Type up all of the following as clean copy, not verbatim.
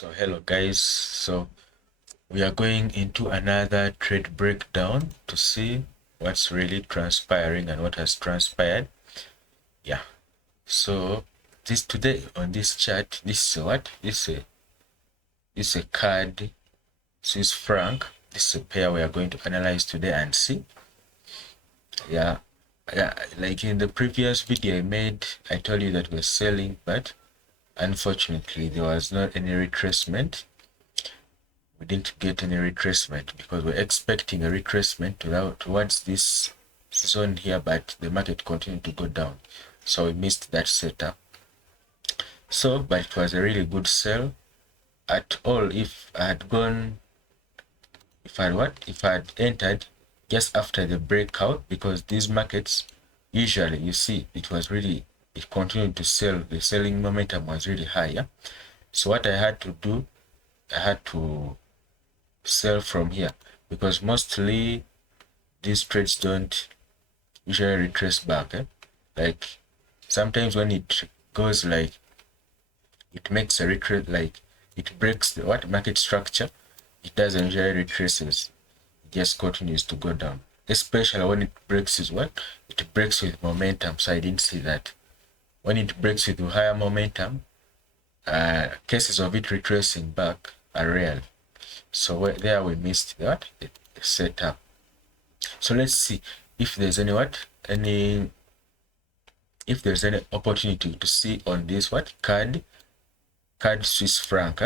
So hello guys, so we are going into another trade breakdown to see what's really transpiring and what has transpired. Yeah, so this today on this chart, this is what this is a card Swiss franc. This is a pair we are going to analyze today and see. Yeah, like in the previous video I made, I told you that we're selling, but unfortunately there was not any retracement. We didn't get any retracement because we're expecting a retracement towards this zone here, but the market continued to go down, so we missed that setup. So but it was a really good sell at all. If I had entered just after the breakout, because these markets usually, you see, it continued to sell. The selling momentum was really high. Yeah, so what I had to do, I had to sell from here, because mostly these trades don't usually retrace back. Like sometimes when it goes like it makes a retrace, like it breaks the market structure, it doesn't usually retraces, it just continues to go down, especially when it breaks it breaks with momentum. So I didn't see that. When it breaks with higher momentum, cases of it retracing back are rare. So there we missed the setup. So let's see if there's any opportunity to see on this card Swiss franc.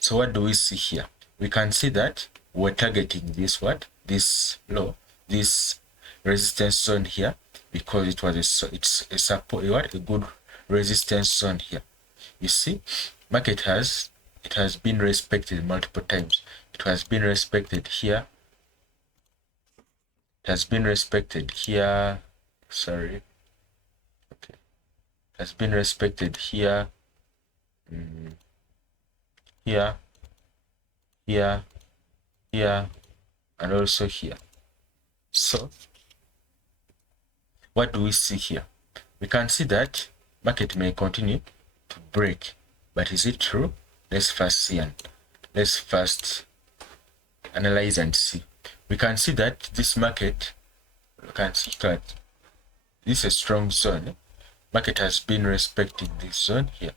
So what do we see here? We can see that we're targeting this low, this resistance zone here, because it's a support, a good resistance zone here. You see, market has been respected multiple times. It has been respected here. It has been respected here. Sorry. Okay. It has been respected here. Here. Here. Here. And also here. So, what do we see here? We can see that market may continue to break. But is it true? Let's first see and let's first analyze and see. We can see that this market, we can see that this is a strong zone. Market has been respecting this zone here.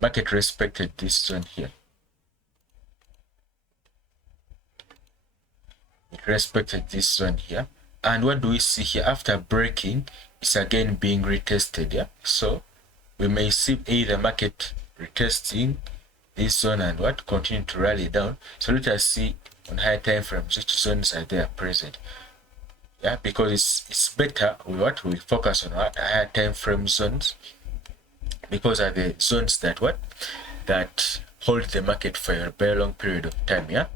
Market respected this zone here. It respected this zone here. And what do we see here? After breaking, it's again being retested. Yeah. So we may see either market retesting this zone and continue to rally down. So let us see on higher time frames which zones are there present. Yeah, because it's better we focus on higher time frame zones, because are the zones that hold the market for a very long period of time. Yeah.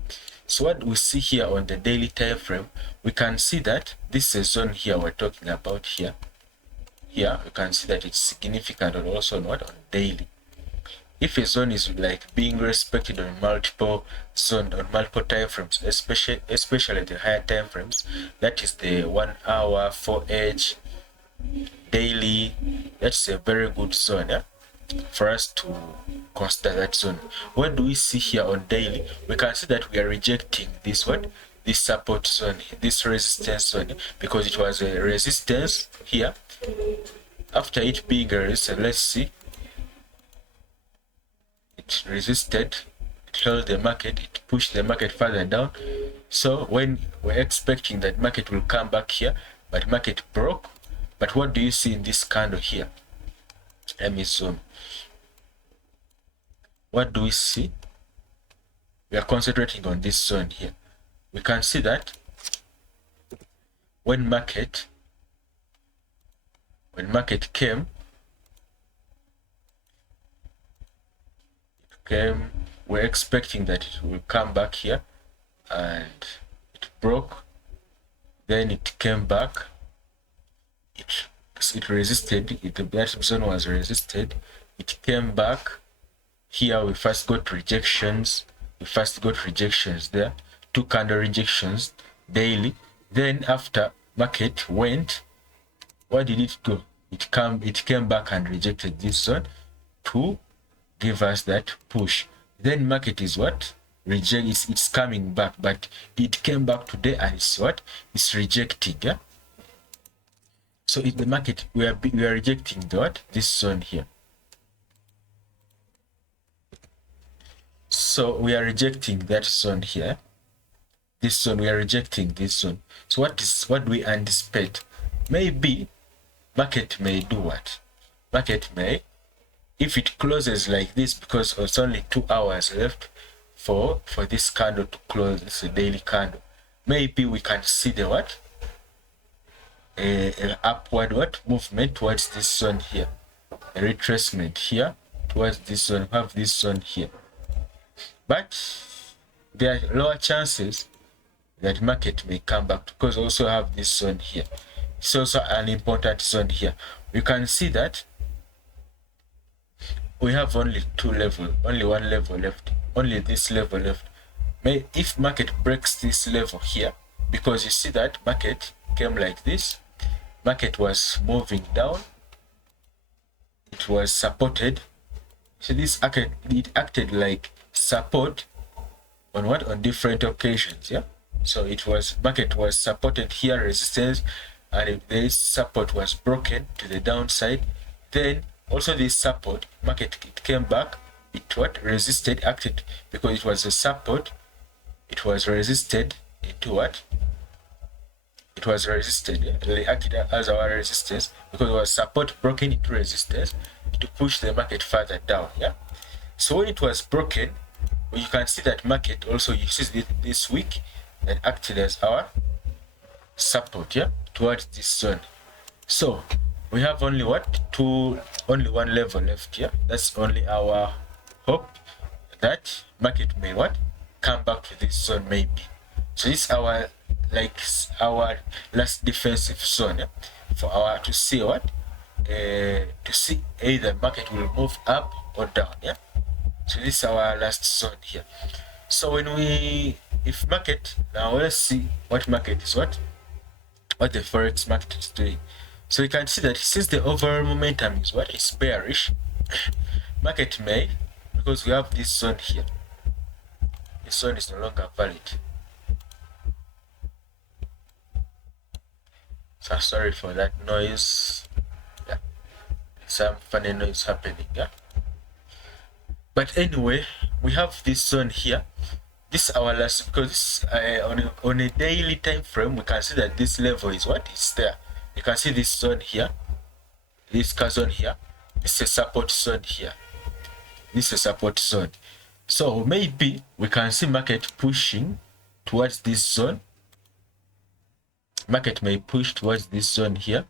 So what we see here on the daily time frame, we can see that this is a zone here we're talking about here. Here you can see that it's significant, and also on daily. If a zone is like being respected on multiple time frames, especially the higher time frames, that is the 1 hour, 4H, daily, that's a very good zone. Yeah, for us to consider that zone. What do we see here on daily? We can see that we are rejecting this support zone, this resistance zone, because it was a resistance here. After it being a resistance, let's see, it resisted, it held the market, it pushed the market further down. So when we're expecting that market will come back here, but market broke. But what do you see in this candle here? Let me zoom. What do we see? We are concentrating on this zone here. We can see that when market came, we're expecting that it will come back here, and it broke, then it came back, it resisted, that zone was resisted, it came back here. We first got rejections there, 2 candle rejections daily. Then after market went, what did it do? It came back and rejected this zone to give us that push. Then market is what? Reject. It's coming back, but it came back today and it's what? It's rejecting. Yeah. So in the market, we are rejecting the what? This zone here. So we are rejecting that zone here. This zone, we are rejecting this zone. So what do we anticipate? Maybe market may do what? Market may, if it closes like this, because it's only 2 hours left for this candle to close, it's a daily candle, maybe we can see the what? An upward what? Movement towards this zone here. A retracement here towards this zone. We have this zone here. But there are lower chances that market may come back because we also have this zone here. It's also an important zone here. You can see that we have only one level left, only this level left. If market breaks this level here, because you see that market came like this, market was moving down, it was supported. So it acted like support on what? On different occasions. Yeah. So market was supported here, resistance, and if this support was broken to the downside, then also this support, market, it came back, it what? Resisted, acted, because it was a support, it was resisted into what? It was resisted, yeah? It acted as our resistance because it was support broken into resistance to push the market further down. Yeah. So when it was broken, you can see that market also uses this week that acted as our support, yeah, towards this zone. So we have only only one level left here. That's only our hope that market may what? Come back to this zone maybe. So this is our last defensive zone, yeah? For to see what? To see either market will move up or down, yeah. So this is our last zone here. So if market, now let's see what market is what the forex market is doing. So you can see that since the overall momentum is what? Is bearish, market may, because we have this zone here, this zone is no longer valid. So sorry for that noise. Yeah, some funny noise happening. Yeah. But anyway, we have this zone here. This is our last, because on a daily time frame, we can see that this level is what is there. You can see this zone here, this zone here. This is a support zone here. This is a support zone. So maybe we can see market pushing towards this zone. Market may push towards this zone here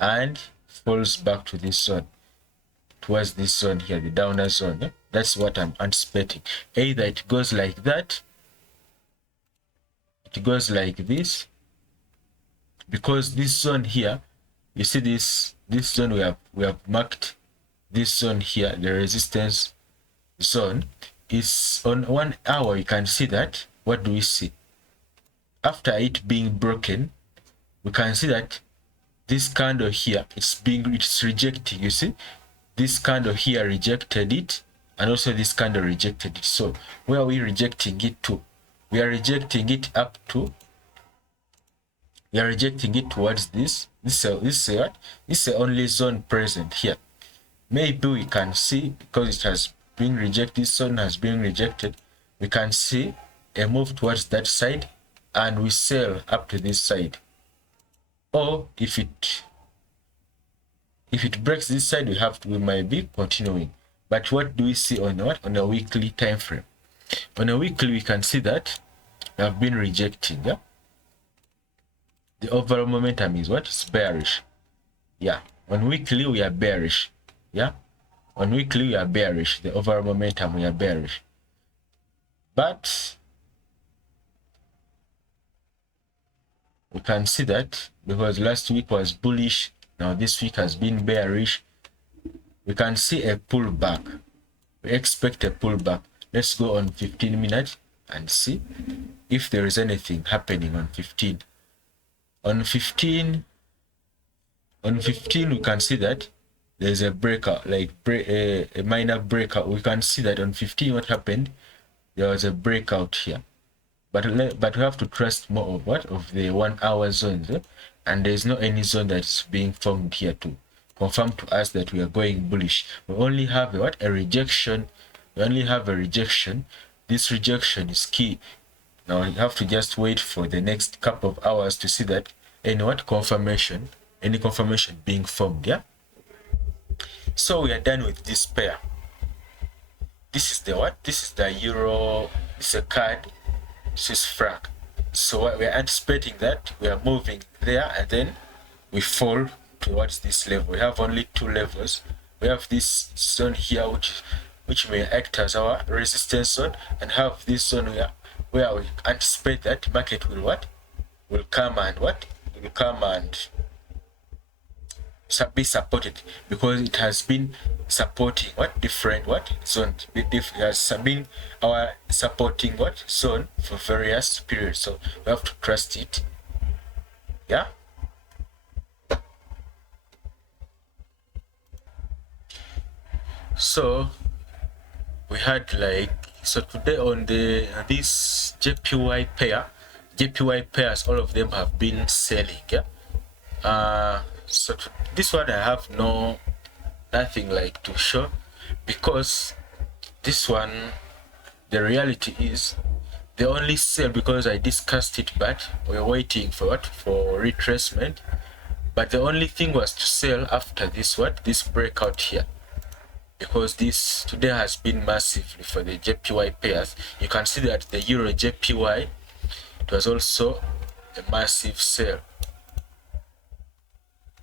and falls back to this zone, towards this zone here, the downer zone. Yeah? That's what I'm anticipating. Either it goes like that, it goes like this, because this zone here, you see this zone we have marked, this zone here, the resistance zone, is on 1 hour. You can see that. What do we see? After it being broken, we can see that this candle here, it's rejecting. You see, this candle here rejected it, and also this candle rejected it. So where are we rejecting it to? We are rejecting it up to, we are rejecting it towards this. This is what? This is the only zone present here. Maybe we can see, because it has been rejected, this zone has been rejected, we can see a move towards that side and we sell up to this side. Or if it breaks this side, we might be continuing. But what do we see on what? On a weekly time frame. On a weekly, we can see that we have been rejecting. Yeah? The overall momentum is what? It's bearish. Yeah. On weekly, we are bearish. Yeah. On weekly, we are bearish. The overall momentum, we are bearish. But we can see that because last week was bullish, now this week has been bearish. We can see a pullback. We expect a pullback. Let's go on 15 minutes and see if there is anything happening on 15. On 15, we can see that there's a breakout, like a minor breakout. We can see that on 15 what happened, there was a breakout here, but we have to trust more of what, of the 1 hour zones, and there's no any zone that's being formed here to confirm to us that we are going bullish. We only have a, what, a rejection. We only have a rejection. This rejection is key. Now you have to just wait for the next couple of hours to see that any what confirmation, any confirmation being formed. Yeah, so we are done with this pair. This is the what, this is the euro, this is a card, Swiss franc. So what we are anticipating that we are moving there and then we fall towards this level. We have only two levels. We have this zone here which may act as our resistance zone, and have this zone where we anticipate that market will what, will come and what, will come and be supported, because it has been supporting what, different what zones. It has been our supporting what zone for various periods, so we have to trust it. Yeah, so we had like, so today on this JPY pairs, all of them have been selling. Yeah, so this one I have nothing like to show, because this one, the reality is they only sell because I discussed it, but we're waiting for what, for retracement. But the only thing was to sell after this what, this breakout here, because this today has been massively for the JPY pairs. You can see that the euro JPY, it was also a massive sell.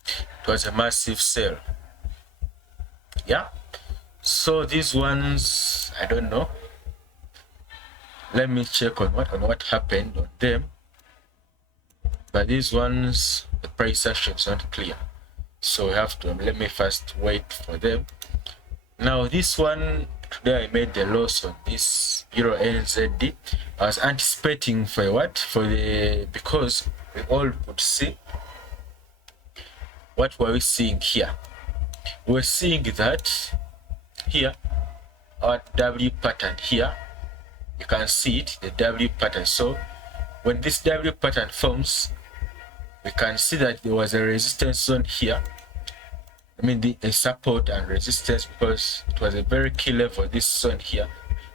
It was a massive sell. Yeah, so these ones, I don't know, let me check on what happened on them, but these ones, the price action is not clear, so we have to let me first wait for them. Now this one, today I made the loss on this euro NZD. I was anticipating for what, for the, because we all could see, what were we seeing here? We're seeing that here, our W pattern here, you can see it, the W pattern. So when this W pattern forms, we can see that there was a resistance zone here. I mean a support and resistance, because it was a very key level, this zone here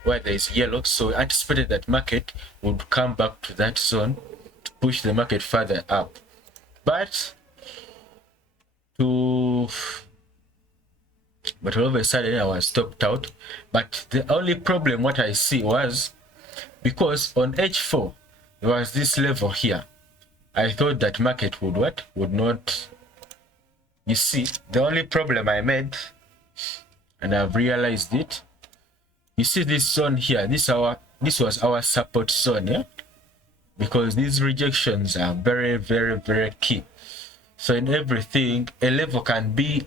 where there is yellow. So we anticipated that market would come back to that zone to push the market further up, but all of a sudden I was stopped out. But the only problem what I see was, because on H4 there was this level here, I thought that market would what, would not. You see, the only problem I made, and I've realized it, you see this zone here, this was our support zone. Yeah, because these rejections are very, very, very key. So in everything, a level can be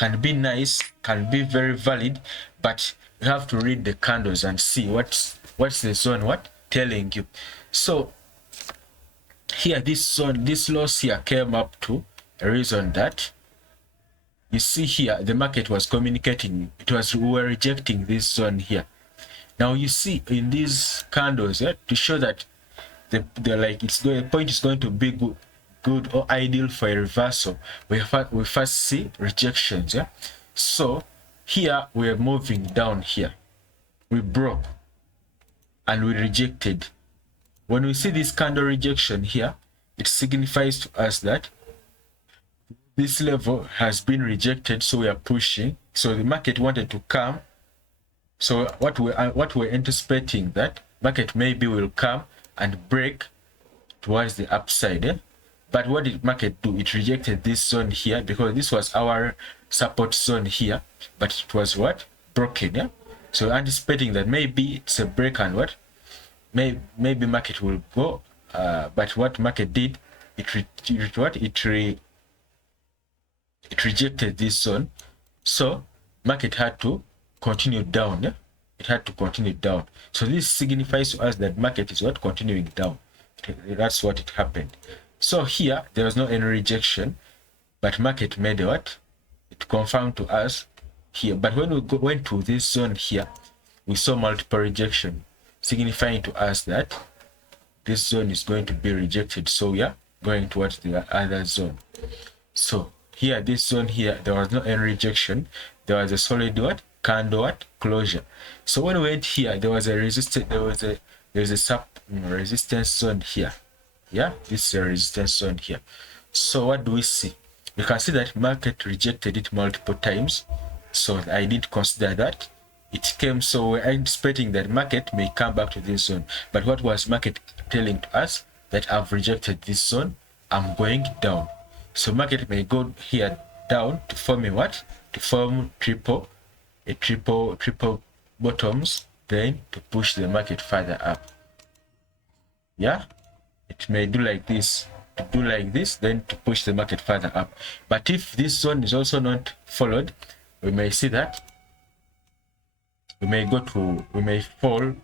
nice, can be very valid, but you have to read the candles and see what's the zone what telling you. So here, this zone, this loss here came up to a reason that you see here the market was communicating, we were rejecting this zone here. Now you see in these candles, yeah, to show that the point is going to be good or ideal for a reversal, we first see rejections. Yeah, so here we're moving down here, we broke and we rejected. When we see this candle rejection here, it signifies to us that this level has been rejected, so we are pushing. So the market wanted to come, so what we're anticipating, that market maybe will come and break towards the upside. Eh? But what did market do? It rejected this zone here, because this was our support zone here, but it was what, broken. Yeah, so anticipating that maybe it's a break and what, maybe market will go, but what market did, it rejected this zone, so market had to continue down. Yeah? It had to continue down. So this signifies to us that market is what, continuing down. That's what it happened. So here there was no any rejection, but market made a what, it confirmed to us here. But when we went to this zone here, we saw multiple rejection, signifying to us that this zone is going to be rejected. So we are going towards the other zone. So here, this zone here, there was no any rejection. There was a solid what? Candle what? Closure. So when we went here, there was a resistance. There's a sub resistance zone here. Yeah, this is a resistance zone here. So what do we see? You can see that market rejected it multiple times. So I didn't consider that. It came, so we're anticipating that market may come back to this zone. But what was market telling to us? That I've rejected this zone, I'm going down. So market may go here down to form a what? To form triple bottoms, then to push the market further up. Yeah, it may do like this, to do like this, then to push the market further up. But if this zone is also not followed, we may see that we may fall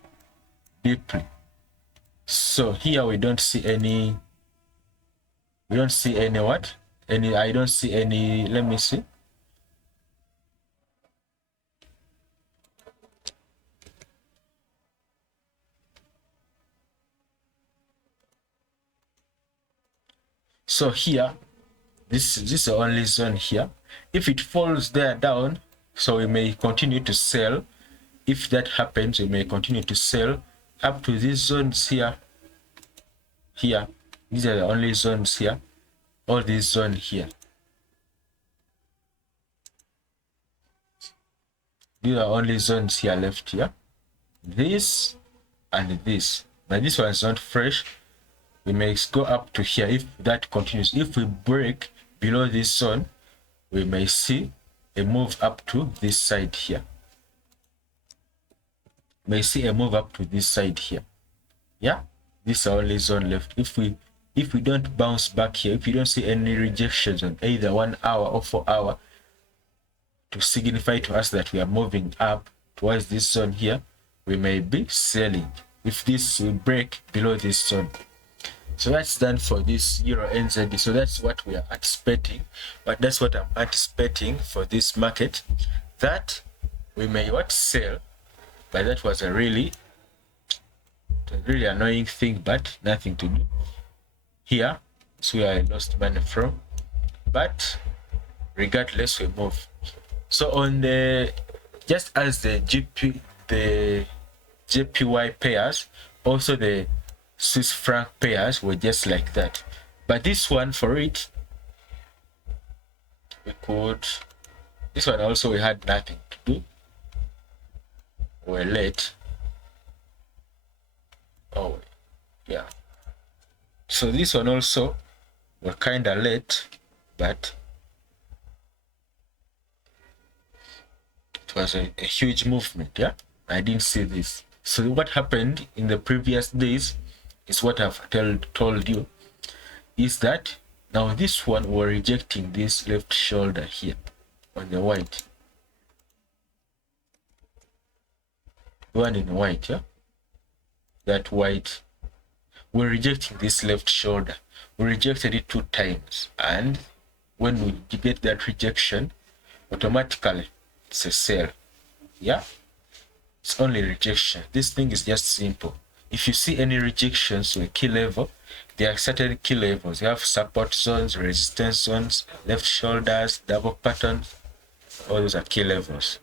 deeply. So here we don't see any what? I don't see any, let me see. So here, this is the only zone here. If it falls there down, so we may continue to sell. If that happens, we may continue to sell up to these zones here. Here, these are the only zones here. All these zones here. These are only zones here left here. This and this. But this one is not fresh. We may go up to here if that continues. If we break below this zone, we may see a move up to this side here. May see a move up to this side here. Yeah, this is our only zone left. If we don't bounce back here, if you don't see any rejections on either 1 hour or 4 hour to signify to us that we are moving up towards this zone here, we may be selling if this will break below this zone. So that's done for this Euro NZD. So that's what we are anticipating, but that's what I'm anticipating for this market, that we may what sell. But that was a really annoying thing, but nothing to do. Here is where I lost money from, but regardless, we move. So on the, just as the JPY pairs, also the Swiss franc pairs were just like that. But this one, for it, this one also we had nothing to do. We're late. Oh yeah, so this one also we're kind of late, but it was a huge movement. Yeah, I didn't see this. So what happened in the previous days is what I've told you, is that now this one we're rejecting this left shoulder here on the white, one in white. Yeah, that white, we're rejecting this left shoulder. We rejected it 2 times, and when we get that rejection, automatically it's a sell. Yeah, it's only rejection. This thing is just simple. If you see any rejections to a key level, there are certain key levels. You have support zones, resistance zones, left shoulders, double patterns. All those are key levels.